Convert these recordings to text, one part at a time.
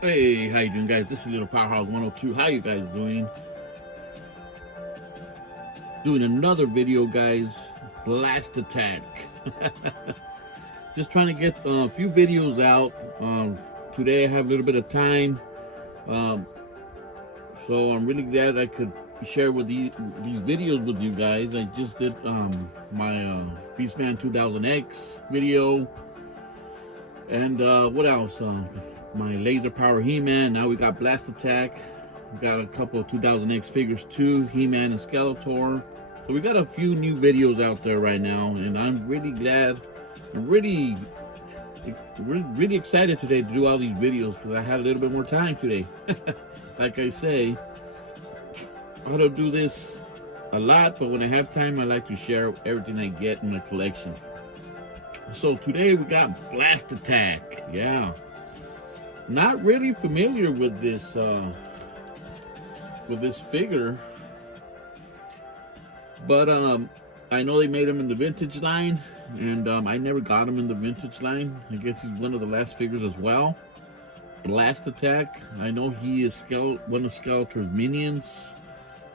Hey, how you doing, guys? This is Little Powerhouse 102. How you guys doing? Doing another video, guys. Blast attack. Just trying to get a few videos out. Today I have a little bit of time, um, so I'm really glad I could share with these videos with you guys. I just did my Beastman 2000X video, and what else? My Laser Power He-Man. Now we got Blast Attack. We got a couple of 2000X figures too, He-Man and Skeletor. So we got a few new videos out there right now, and I'm really glad, really, really excited today to do all these videos because I had a little bit more time today. Like I say, I don't do this a lot, but when I have time, I like to share everything I get in my collection. So today we got Blast Attack. Yeah, not really familiar with this figure, but I know they made him in the vintage line, and I never got him in the vintage line. I guess he's one of the last figures as well. Blast Attack. I know he is one of Skeletor's minions.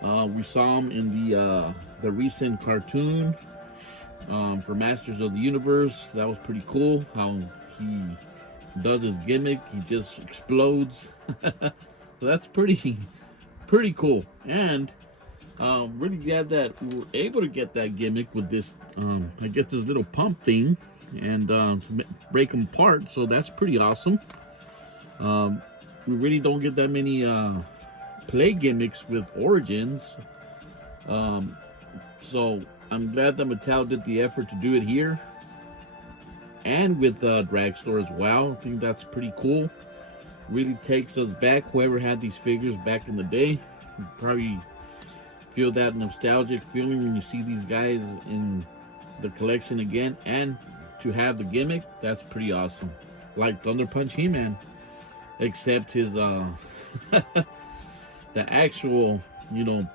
We saw him in the recent cartoon for Masters of the Universe. That was pretty cool. How he does his gimmick. He just explodes. So that's pretty cool. And really glad that we were able to get that gimmick with this. I get this little pump thing and to break them apart. So that's pretty awesome. We really don't get that many play gimmicks with Origins. So I'm glad that Mattel did the effort to do it here and with Dragstore as well. I think that's pretty cool. Really takes us back. Whoever had these figures back in the day, you probably feel that nostalgic feeling when you see these guys in the collection again, and to have the gimmick, that's pretty awesome. Like Thunder Punch He-Man, except his the actual,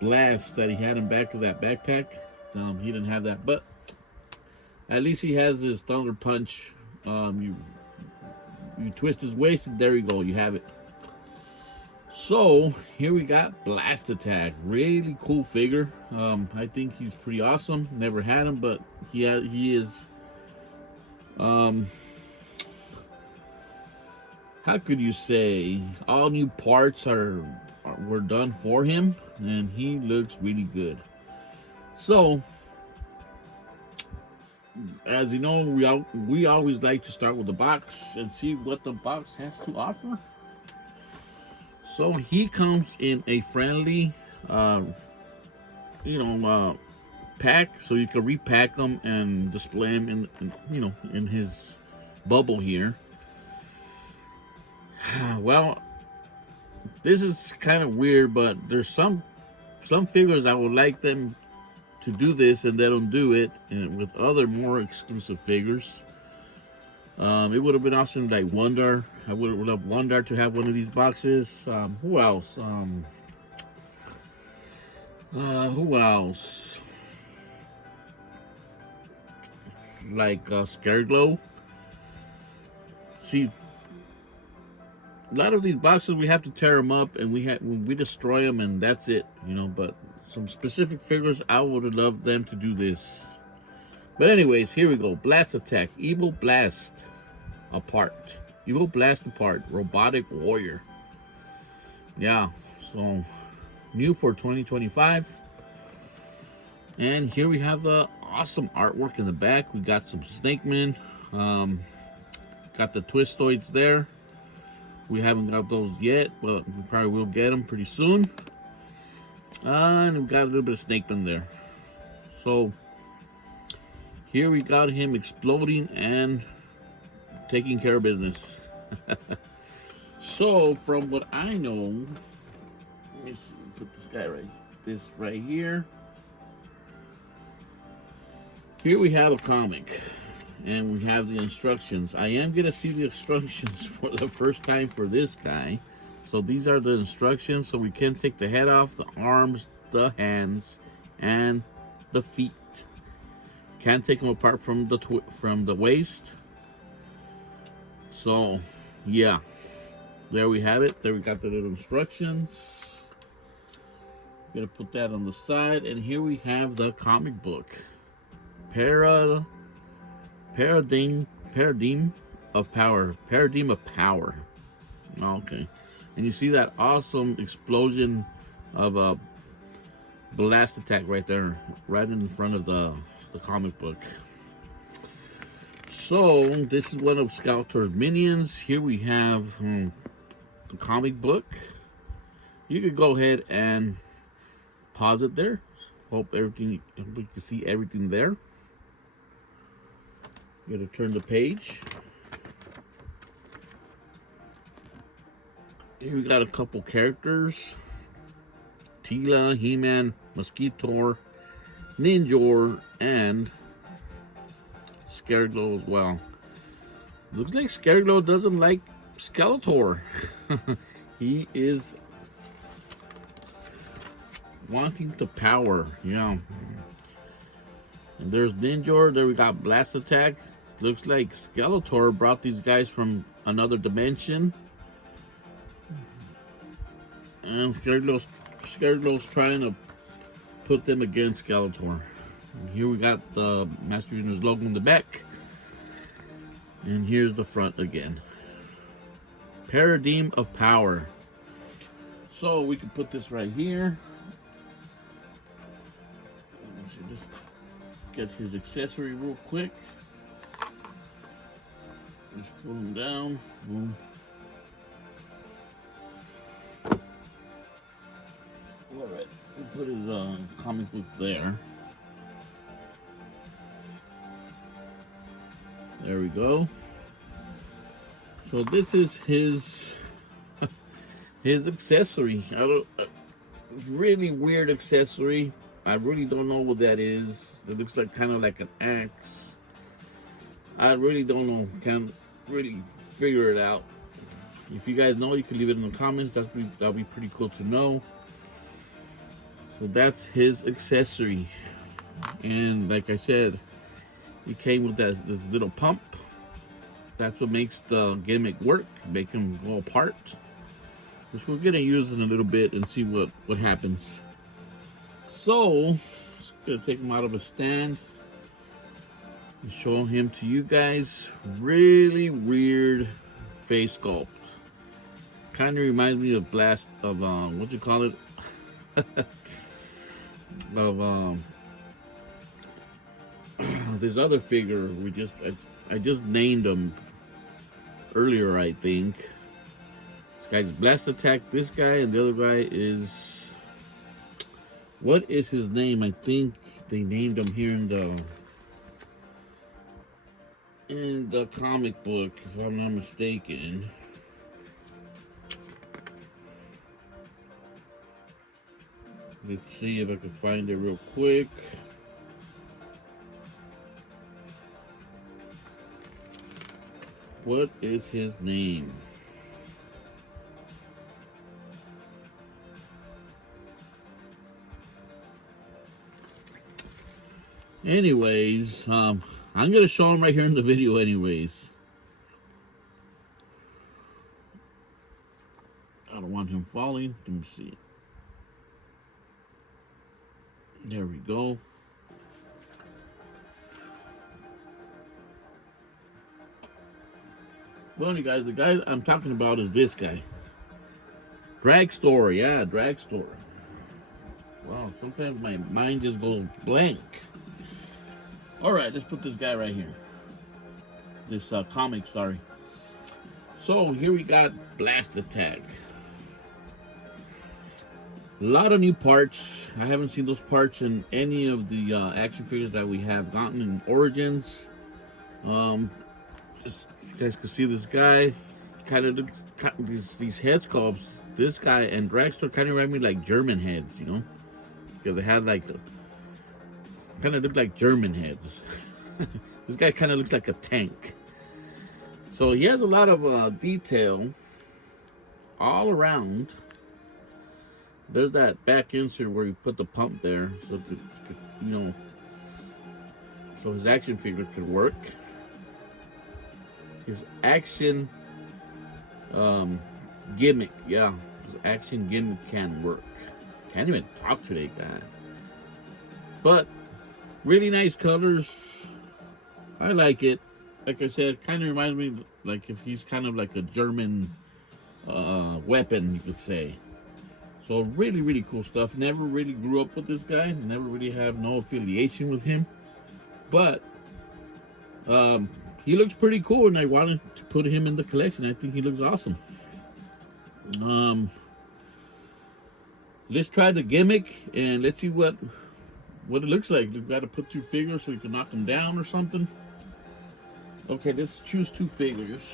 blast that he had in back of that backpack. He didn't have that, but at least he has his Thunder Punch. You twist his waist, and there you go, you have it. So here we got Blast Attack. Really cool figure. I think he's pretty awesome. Never had him, but he is. How could you say? All new parts were done for him, and he looks really good. So, as you know, we always like to start with the box and see what the box has to offer. So he comes in a friendly, pack, so you can repack them and display them in his bubble here. Well, this is kind of weird, but there's some figures I would like them to do this, and they don't do it, and with other more exclusive figures. It would have been awesome, like Wonder. I would love Wonder to have one of these boxes. Who else? Who else? Like Scareglow. See, a lot of these boxes we have to tear them up, and we destroy them, and that's it. But some specific figures, I would have loved them to do this. But anyways, here we go. Blast Attack. Evil Blast Apart. Evil Blast Apart. Robotic Warrior. Yeah, so new for 2025. And here we have the awesome artwork in the back. We got some Snake Men. Got the Twistoids there. We haven't got those yet, but we probably will get them pretty soon. And we got a little bit of Snake Man there. So here we got him exploding and taking care of business. So from what I know, let me see, put this right here. Here we have a comic, and we have the instructions. I am gonna see the instructions for the first time for this guy. So these are the instructions. So we can take the head off, the arms, the hands, and the feet. Can't take them apart from the waist. So, yeah. there we have it. There we got the little instructions. Gonna put that on the side, and here we have the comic book. Paradigm of Power. Paradigm of Power. Okay. And you see that awesome explosion of a blast attack right there, right in front of the comic book. So this is one of Skeletor's minions. Here we have the comic book. You could go ahead and pause it there. Hope we can see everything there. You gotta turn the page. Here we got a couple characters. Teela, He-Man, Mosquitor, Ninjor, and Scareglow as well. Looks like Scareglow doesn't like Skeletor. He is wanting the power, yeah. And there's Ninjor. There we got Blast Attack. Looks like Skeletor brought these guys from another dimension. And Scareglow's trying to put them against Skeletor. And here we got the Master Universe logo in the back. And here's the front again. Paradigm of Power. So we can put this right here. Just get his accessory real quick. Just pull him down. Boom. Alright, we'll put his comic book there. There we go. So this is his his accessory. Really weird accessory. I really don't know what that is. It looks like kind of like an axe. I really don't know. Can't really figure it out. If you guys know, you can leave it in the comments. That'll be pretty cool to know. So that's his accessory. And like I said, he came with this little pump. That's what makes the gimmick work, make him go apart. Which we're gonna use in a little bit and see what happens. So, just gonna take him out of a stand and show him to you guys. Really weird face sculpt. Kind of reminds me of what you call it? of this other figure I just named him earlier, I think. This guy's Blast Attack, this guy, and the other guy is, what is his name? I think they named him here in the comic book, if I'm not mistaken. Let's see if I can find it real quick. What is his name? Anyways, I'm gonna show him right here in the video anyways. I don't want him falling. Let me see. There we go. Well, you guys, the guy I'm talking about is this guy. Dragstore, yeah, Dragstore. Wow, sometimes my mind just goes blank. Alright, let's put this guy right here. This comic, sorry. So, here we got Blast Attack. A lot of new parts. I haven't seen those parts in any of the action figures that we have gotten in Origins. Just, you guys can see this guy. Kind of these head sculpts. This guy and Dragstore kind of remind me like German heads, you know? Because they had like kind of look like German heads. This guy kind of looks like a tank. So he has a lot of detail all around. There's that back insert where you put the pump there, so you know, so his action figure could work. His action gimmick. Yeah, his action gimmick can work. Can't even talk today, guy. But really nice colors. I like it. Like I said, kind of reminds me like if he's kind of like a German weapon, you could say. So really, really cool stuff. Never really grew up with this guy. Never really have no affiliation with him. But he looks pretty cool, and I wanted to put him in the collection. I think he looks awesome. Let's try the gimmick and let's see what it looks like. We've got to put 2 figures so you can knock them down or something. Okay, let's choose 2 figures.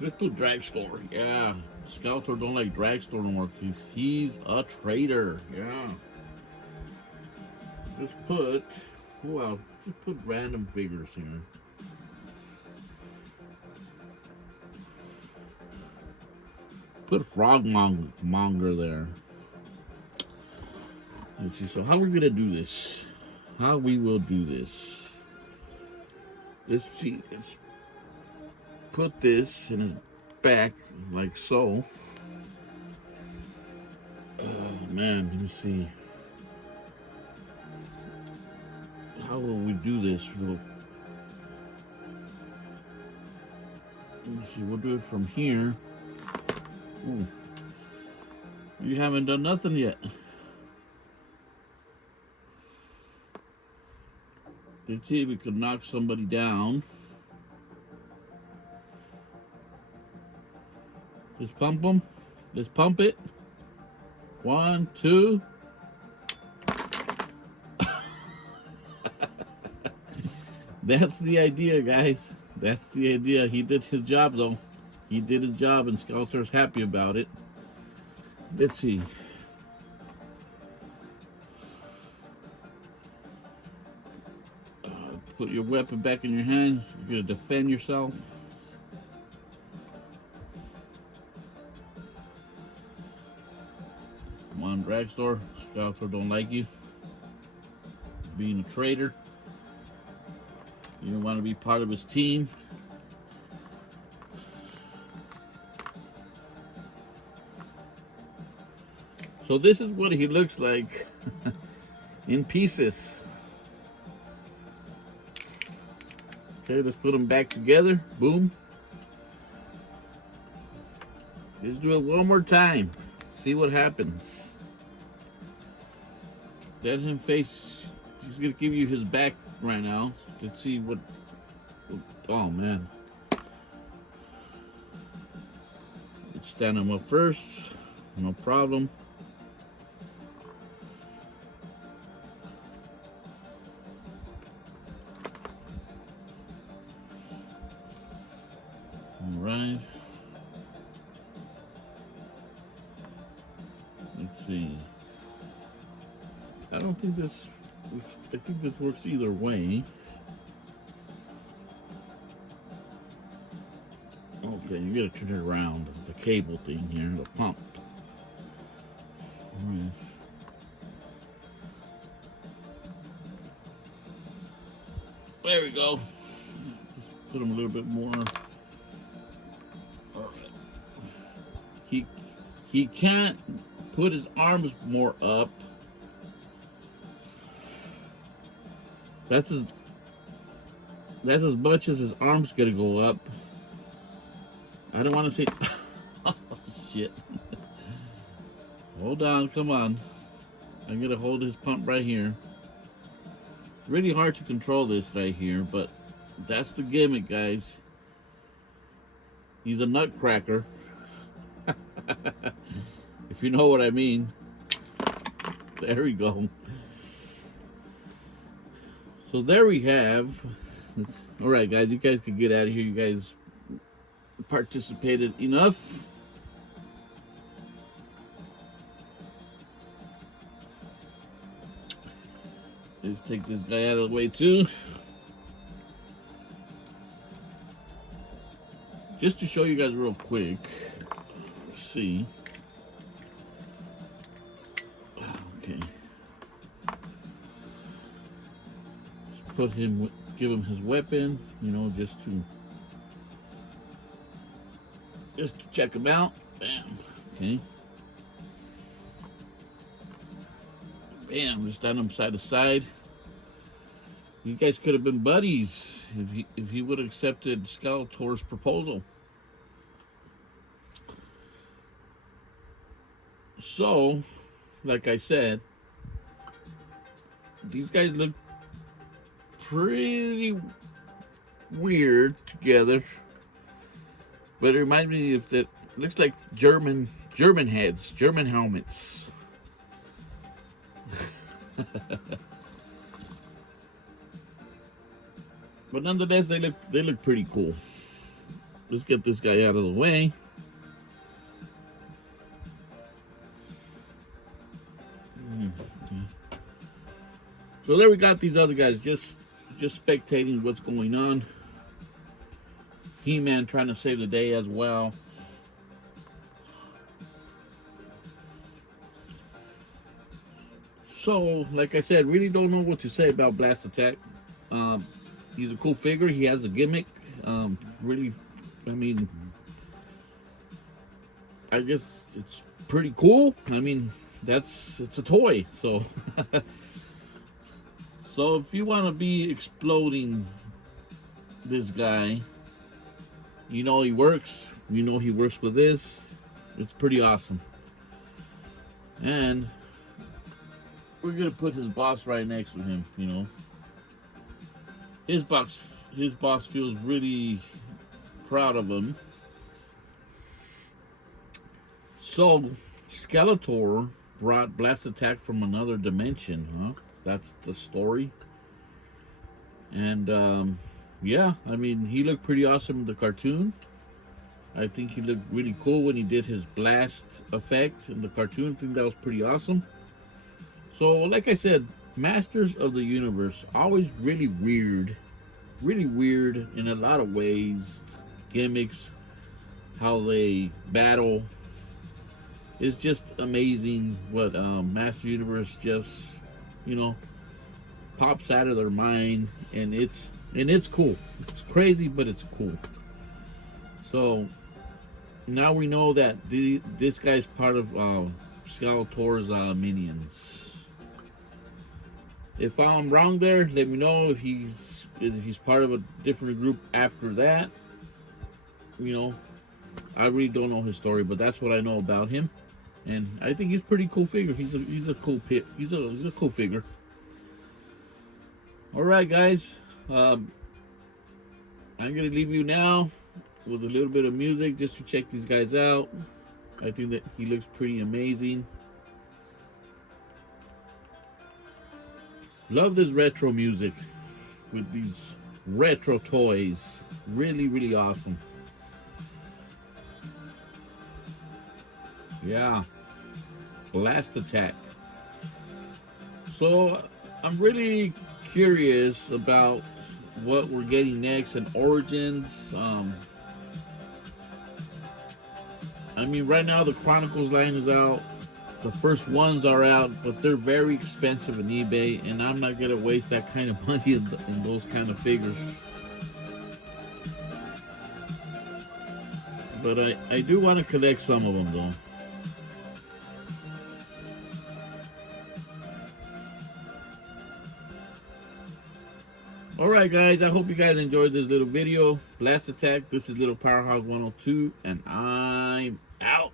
Let's put Dragstore. Yeah, Skeletor don't like Dragstore no more. He's a traitor. Yeah. Let's put, well, just put random figures here. Put Frogmonger there. Let's see. So how are we gonna do this? How we will do this? Let's see. Let's put this in his back like so. Oh man, let me see. How will we do this? Let me see. We'll do it from here. Ooh. You haven't done nothing yet. Let's see if we can knock somebody down. Let's pump them. Let's pump it. 1, 2. That's the idea, guys. That's the idea. He did his job, though. He did his job, and Skeletor's happy about it. Let's see. Put your weapon back in your hand. You're gonna defend yourself. Come on, Dragstore. Skeletor don't like you. Being a traitor. You don't want to be part of his team. So this is what he looks like in pieces. Okay, let's put them back together. Boom. Let's do it one more time. See what happens. Let him face. He's gonna give you his back right now. Let's see what. Oh man. Let's stand him up first. No problem. All right. Let's see. I don't think this. I think this works either way. Okay, you gotta turn it around. The cable thing here, the pump. All right. There we go. Just put them a little bit more. All right. He can't put his arms more up. That's as much as his arms gonna go up. I don't want to say. Oh shit! Hold on, come on. I'm gonna hold his pump right here. Really hard to control this right here, but that's the gimmick, guys. He's a nutcracker. If you know what I mean. There we go. So there we have. All right, guys, you guys can get out of here. You guys participated enough. Let's take this guy out of the way too. Just to show you guys real quick. Let's see. Okay. Let's put him, give him his weapon, you know, just to just to check them out. Bam. Okay. Bam. Just stand them side to side. You guys could have been buddies if he would have accepted Skeletor's proposal. So, like I said, these guys look pretty weird together, but it reminds me of that. Looks like German heads, German helmets. But nonetheless, they look pretty cool. Let's get this guy out of the way. So there we got these other guys just spectating what's going on. He-Man trying to save the day as well. So, like I said, really don't know what to say about Blast Attack. He's a cool figure. He has a gimmick. Really, I mean, I guess it's pretty cool. I mean, it's a toy. So, so if you want to be exploding this guy, you know he works. You know he works with this. It's pretty awesome. And we're gonna put his boss right next to him. You know, his boss feels really proud of him. So Skeletor brought Blast Attack from another dimension, huh? That's the story. And yeah, I mean, he looked pretty awesome in the cartoon. I think he looked really cool when he did his blast effect in the cartoon. I think that was pretty awesome. So, like I said, Masters of the Universe, always really weird in a lot of ways. Gimmicks, how they battle. It's just amazing what Master Universe just, you know, pops out of their mind, and it's cool. It's crazy, but it's cool. So now we know that this guy's part of Skeletor's minions. If I'm wrong there, let me know. If he's part of a different group after that, you know, I really don't know his story, but that's what I know about him, and I think he's a pretty cool figure. He's a cool he's a cool figure. All right, guys, I'm gonna leave you now with a little bit of music just to check these guys out. I think that he looks pretty amazing. Love this retro music with these retro toys. Really awesome. Yeah. Blast Attack. So I'm really curious about what we're getting next in Origins. I mean, right now the Chronicles line is out. The first ones are out, but they're very expensive on eBay, and I'm not gonna waste that kind of money in those kind of figures. But I do want to collect some of them though. Alright guys, I hope you guys enjoyed this little video. Blast Attack, this is Little Powerhog 102, and I'm out.